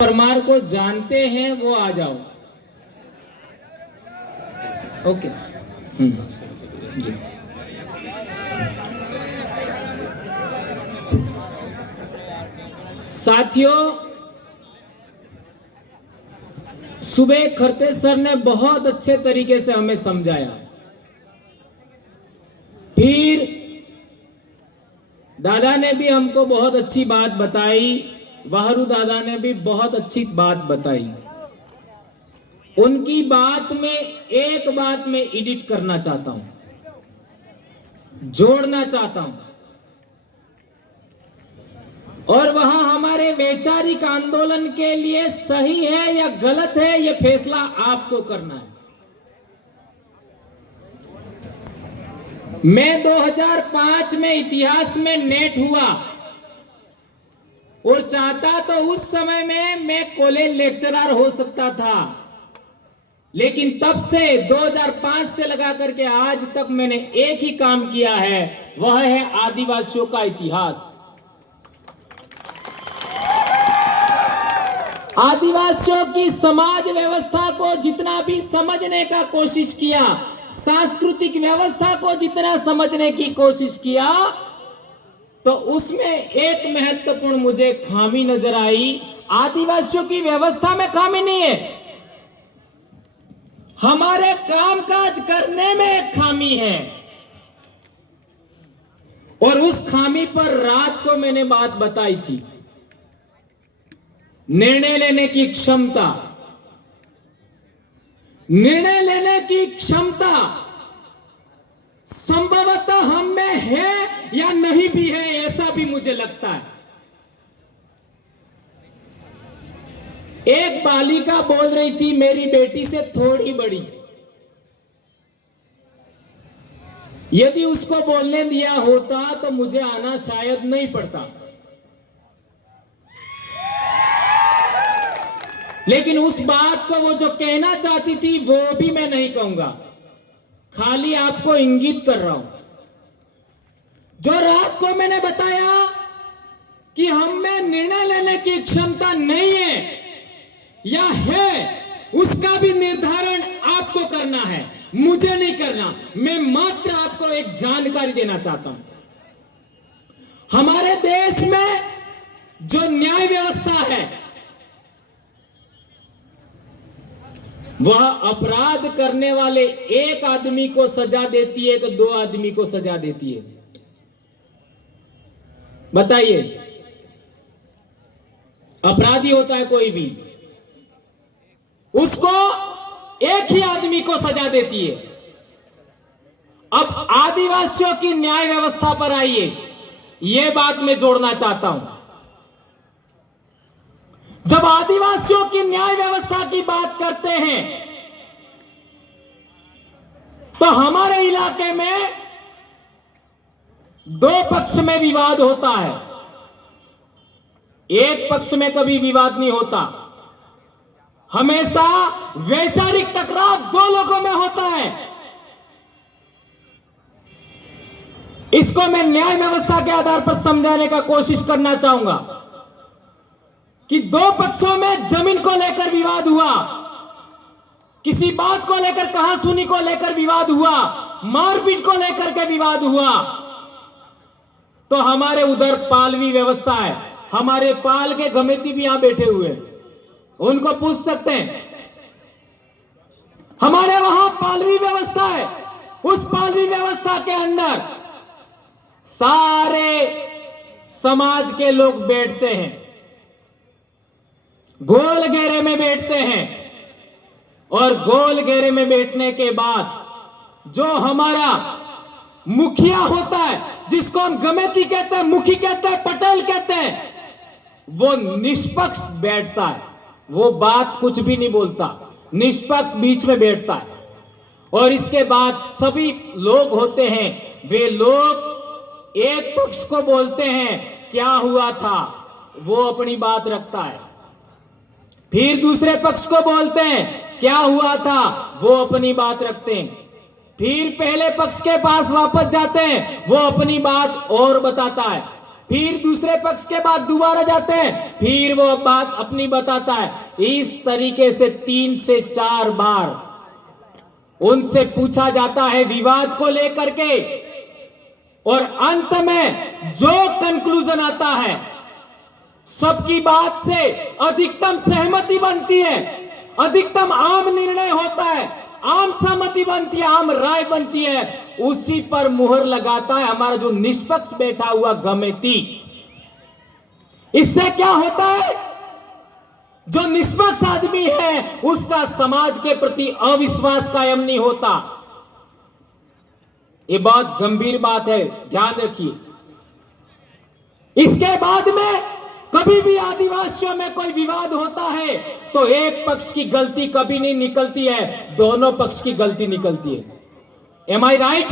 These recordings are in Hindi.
परमार को जानते हैं वो आ जाओ। ओके। जी। साथियों, सुबह खरते सर ने बहुत अच्छे तरीके से हमें समझाया। फिर दादा ने भी हमको बहुत अच्छी बात बताई, वाहरू दादा ने भी बहुत अच्छी बात बताई। उनकी बात में एक बात मैं एडिट करना चाहता हूं, जोड़ना चाहता हूं, और वह हमारे वैचारिक आंदोलन के लिए सही है या गलत है, यह फैसला आपको करना है। मैं 2005 में इतिहास में नेट हुआ और चाहता तो उस समय में मैं कॉलेज लेक्चरर हो सकता था, लेकिन तब से 2005 से लगा करके आज तक मैंने एक ही काम किया है, वह है आदिवासियों का इतिहास। आदिवासियों की समाज व्यवस्था को जितना भी समझने का कोशिश किया, सांस्कृतिक व्यवस्था को जितना समझने की कोशिश किया, तो उसमें एक महत्वपूर्ण मुझे खामी नजर आई। आदिवासियों की व्यवस्था में खामी नहीं है, हमारे कामकाज करने में एक खामी है। और उस खामी पर रात को मैंने बात बताई थी, निर्णय लेने की क्षमता। निर्णय लेने की क्षमता संभवतः हम में है या नहीं भी है, ऐसा भी मुझे लगता है। एक बालिका बोल रही थी, मेरी बेटी से थोड़ी बड़ी, यदि उसको बोलने दिया होता तो मुझे आना शायद नहीं पड़ता, लेकिन उस बात को वो जो कहना चाहती थी वो भी मैं नहीं कहूंगा, खाली आपको इंगित कर रहा हूं। जो रात को मैंने बताया कि हम में निर्णय लेने की क्षमता नहीं है या है, उसका भी निर्धारण आपको करना है, मुझे नहीं करना। मैं मात्र आपको एक जानकारी देना चाहता हूं। हमारे देश में जो न्याय व्यवस्था है, वह अपराध करने वाले एक आदमी को सजा देती है कि 2 आदमी को सजा देती है? बताइए। अपराधी होता है कोई भी, उसको एक ही आदमी को सजा देती है। अब आदिवासियों की न्याय व्यवस्था पर आइए, यह बात मैं जोड़ना चाहता हूं। जब आदिवासियों की न्याय व्यवस्था की बात करते हैं तो हमारे इलाके में 2 पक्ष में विवाद होता है, एक पक्ष में कभी विवाद नहीं होता। हमेशा वैचारिक टकराव 2 लोगों में होता है। इसको मैं न्याय व्यवस्था के आधार पर समझाने का कोशिश करना चाहूंगा कि 2 पक्षों में जमीन को लेकर विवाद हुआ, किसी बात को लेकर, कहासुनी को लेकर विवाद हुआ, मारपीट को लेकर के विवाद हुआ, तो हमारे उधर पालवी व्यवस्था है। हमारे पाल के गमेती भी यहां बैठे हुए हैं, उनको पूछ सकते हैं। हमारे वहां पालवी व्यवस्था है, उस पालवी व्यवस्था के अंदर सारे समाज के लोग बैठते हैं, गोल घेरे में बैठते हैं, और गोल घेरे में बैठने के बाद जो हमारा मुखिया होता है, जिसको हम गमेती कहते हैं, मुखी कहते हैं, पटेल कहते हैं, वो निष्पक्ष बैठता है। वो बात कुछ भी नहीं बोलता, निष्पक्ष बीच में बैठता है। और इसके बाद सभी लोग होते हैं, वे लोग एक पक्ष को बोलते हैं क्या हुआ था, वो अपनी बात रखता है। फिर दूसरे पक्ष को बोलते हैं क्या हुआ था, वो अपनी बात रखते हैं। फिर पहले पक्ष के पास वापस जाते हैं, वो अपनी बात और बताता है। फिर दूसरे पक्ष के बाद दोबारा जाते हैं, फिर वो बात अपनी बताता है। इस तरीके से 3 से 4 बार उनसे पूछा जाता है विवाद को लेकर के, और अंत में जो कंक्लूजन आता है, सबकी बात से अधिकतम सहमति बनती है, अधिकतम आम निर्णय होता है, आम सहमति बनती है, आम राय बनती है, उसी पर मुहर लगाता है हमारा जो निष्पक्ष बैठा हुआ गमेती। इससे क्या होता है, जो निष्पक्ष आदमी है उसका समाज के प्रति अविश्वास कायम नहीं होता। ये बहुत गंभीर बात है, ध्यान रखिए। इसके बाद में कभी भी आदिवासियों में कोई विवाद होता है तो एक पक्ष की गलती कभी नहीं निकलती है, दोनों पक्ष की गलती निकलती है। एम आई राइट?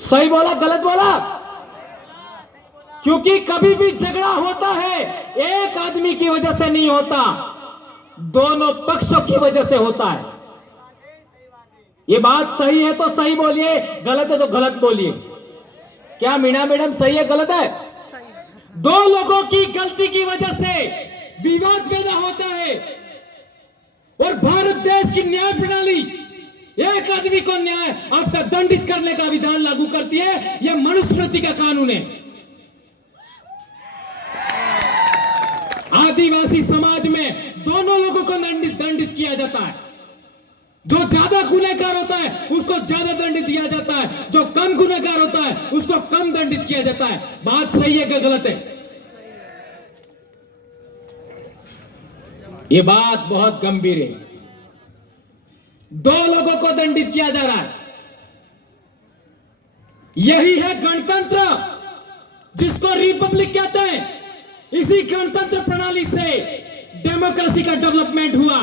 सही बोला गलत बोला? क्योंकि कभी भी झगड़ा होता है एक आदमी की वजह से नहीं होता, दोनों पक्षों की वजह से होता है। ये बात सही है तो सही बोलिए, गलत है तो गलत बोलिए। क्या मीना मैडम सही है गलत है? दो लोगों की गलती की वजह से विवाद पैदा होता है, और भारत देश की न्याय प्रणाली एक आदमी को न्याय आपका दंडित करने का विधान लागू करती है। यह मनुस्मृति का कानून है। आदिवासी समाज में दोनों लोगों को दंडित किया जाता है। जो ज्यादा गुनहगार होता है उसको ज्यादा दंडित दिया जाता है, जो कम गुनहगार होता है उसको कम दंडित किया जाता है। बात सही है कि गलत है? यह बात बहुत गंभीर है। दो लोगों को दंडित किया जा रहा है। यही है गणतंत्र, जिसको रिपब्लिक कहते हैं। इसी गणतंत्र प्रणाली से डेमोक्रेसी का डेवलपमेंट हुआ,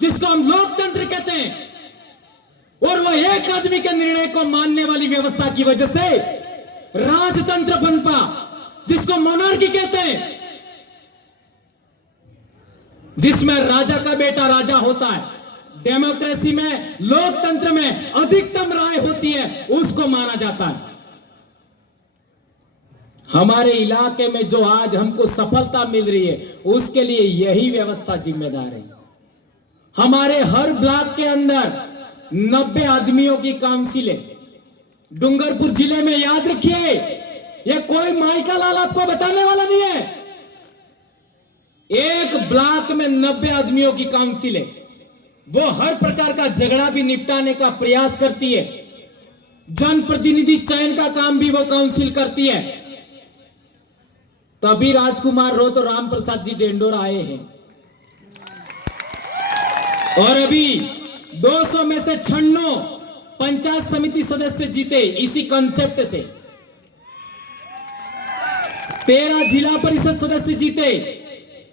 जिसको हम लोकतंत्र कहते हैं। और वो एक आदमी के निर्णय को मानने वाली व्यवस्था की वजह से राजतंत्र बन पा, जिसको मोनार्की कहते हैं, जिसमें राजा का बेटा राजा होता है। डेमोक्रेसी में, लोकतंत्र में अधिकतम राय होती है, उसको माना जाता है। हमारे इलाके में जो आज हमको सफलता मिल रही है उसके लिए यही व्यवस्था जिम्मेदार है। हमारे हर ब्लॉक के अंदर 90 आदमियों की काउंसिल है। डूंगरपुर जिले में याद रखिए, ये कोई माइका लाल आपको बताने वाला नहीं है। एक ब्लॉक में 90 आदमियों की काउंसिल है। वो हर प्रकार का झगड़ा भी निपटाने का प्रयास करती है। जनप्रतिनिधि चयन का काम भी वो काउंसिल करती है। तभी राजकुमार रोत और राम प्रसाद जी डेंडोर आए हैं, और अभी 200 में से 96 पंचायत समिति सदस्य जीते इसी कंसेप्ट से। 13 जिला परिषद सदस्य जीते,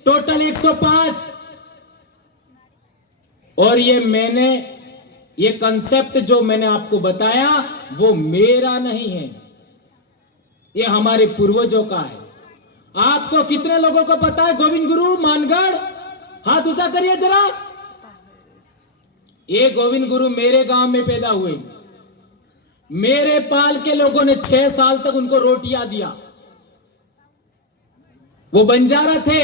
टोटल 105। और ये कंसेप्ट जो मैंने आपको बताया वो मेरा नहीं है, ये हमारे पूर्वजों का है। आपको कितने लोगों को पता है गोविंद गुरु मानगढ़? हाथ ऊंचा करिए जरा। ये गोविंद गुरु मेरे गांव में पैदा हुए। मेरे पाल के लोगों ने 6 साल तक उनको रोटियां दिया। वो बंजारा थे,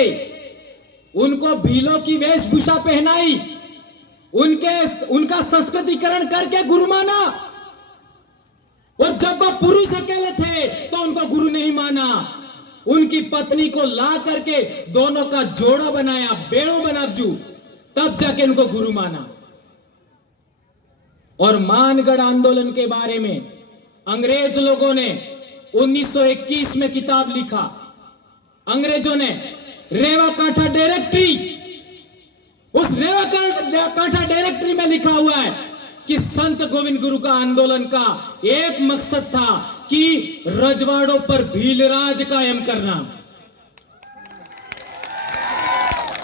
उनको भीलों की वेशभूषा पहनाई, उनका संस्कृतिकरण करके गुरु माना। और जब वह पुरुष अकेले थे तो उनको गुरु नहीं माना। उनकी पत्नी को ला करके दोनों का जोड़ा बनाया, बेड़ो बनावजू, तब जाके उनको गुरु माना। और मानगढ़ आंदोलन के बारे में अंग्रेज लोगों ने 1921 में किताब लिखा। अंग्रेजों ने रेवा कांठा डायरेक्टरी, उस रेवा कांठा डायरेक्टरी में लिखा हुआ है कि संत गोविंद गुरु का आंदोलन का एक मकसद था कि रजवाड़ों पर भीलराज कायम करना।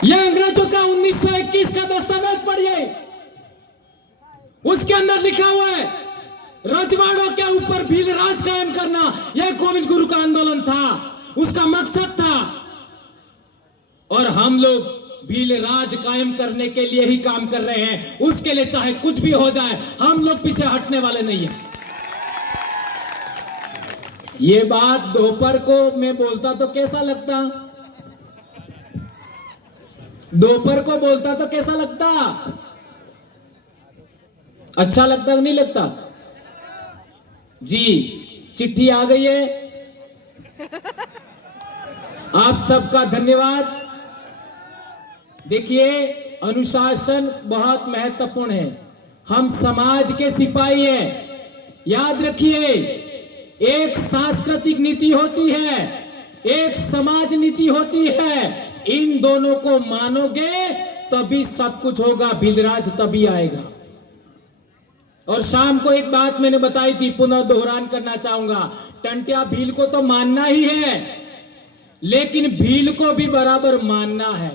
यह अंग्रेजों का 1921 का दस्तावेज पढ़िए, उसके अंदर लिखा हुआ है रजवाड़ों के ऊपर भीलराज कायम करना। यह गोविंद गुरु का आंदोलन था, उसका मकसद था। और हम लोग भीलराज कायम करने के लिए ही काम कर रहे हैं। उसके लिए चाहे कुछ भी हो जाए, हम लोग पीछे हटने वाले नहीं हैं। ये बात दोपहर को मैं बोलता तो कैसा लगता? दोपहर को बोलता तो कैसा लगता? अच्छा लगता कि नहीं लगता? जी, चिट्ठी आ गई है। आप सबका धन्यवाद। देखिए, अनुशासन बहुत महत्वपूर्ण है। हम समाज के सिपाही हैं। याद रखिए, एक सांस्कृतिक नीति होती है, एक समाज नीति होती है। इन दोनों को मानोगे तभी सब कुछ होगा, भिलराज तभी आएगा। और शाम को एक बात मैंने बताई थी, पुनः दोहरान करना चाहूंगा। टंटिया भील को तो मानना ही है, लेकिन भील को भी बराबर मानना है।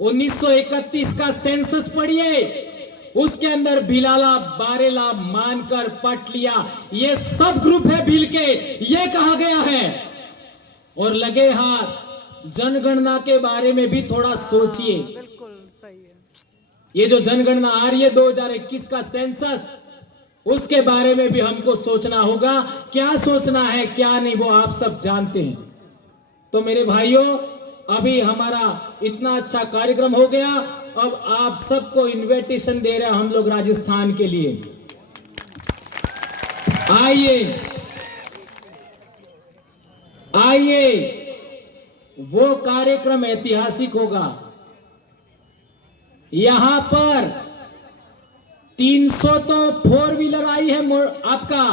1931 का सेंसस पढ़िए, उसके अंदर भिलाला बारेला मानकर पट लिया, ये सब ग्रुप है भील के, ये कहा गया है। और लगे हाथ, जनगणना के बारे में भी थोड़ा सोचिए। बिल्कुल सही है। ये जो जनगणना आ रही है 2021 का सेंसस, उसके बारे में भी हमको सोचना होगा। क्या सोचना है क्या नहीं वो आप सब जानते हैं। तो मेरे भाइयों, अभी हमारा इतना अच्छा कार्यक्रम हो गया। अब आप सबको इनविटेशन दे रहे हैं हम लोग राजस्थान के लिए। आइए आइए, वो कार्यक्रम ऐतिहासिक होगा। यहां पर 300 तो 4 व्हीलर आई है, आपका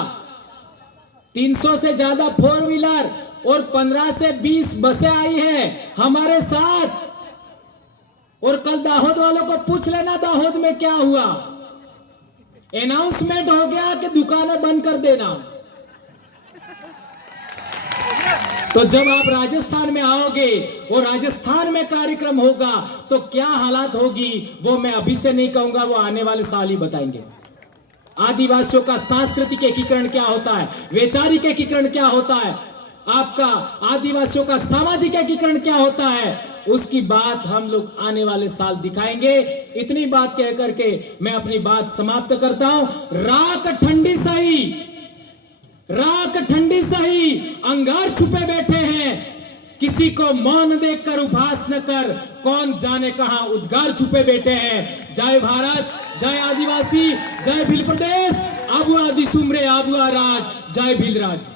300 से ज्यादा 4 व्हीलर और 15 से 20 बसें आई है हमारे साथ। और कल दाहोद वालों को पूछ लेना दाहोद में क्या हुआ। अनाउंसमेंट हो गया कि दुकानें बंद कर देना। तो जब आप राजस्थान में आओगे और राजस्थान में कार्यक्रम होगा तो क्या हालात होगी वो मैं अभी से नहीं कहूंगा, वो आने वाले साल ही बताएंगे। आदिवासियों का सांस्कृतिक एकीकरण क्या होता है, वैचारिक एकीकरण क्या होता है, आपका आदिवासियों का सामाजिक एकीकरण क्या होता है, उसकी बात हम लोग आने वाले साल दिखाएंगे। इतनी बात कह करके मैं अपनी बात समाप्त करता हूं। राख ठंडी सही, राख ठंडी सही, अंगार छुपे बैठे हैं, किसी को मौन देखकर उपहास न कर, कौन जाने कहां उद्गार छुपे बैठे हैं। जय भारत, जय आदिवासी, जय भील प्रदेश, आबू आदि सुमरे आबुआ राज, जय भीलराज।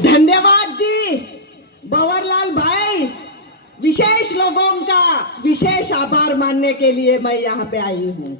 धन्यवाद जी भंवरलाल भाई। विशेष लोगों का विशेष आभार मानने के लिए मैं यहाँ पे आई हूँ।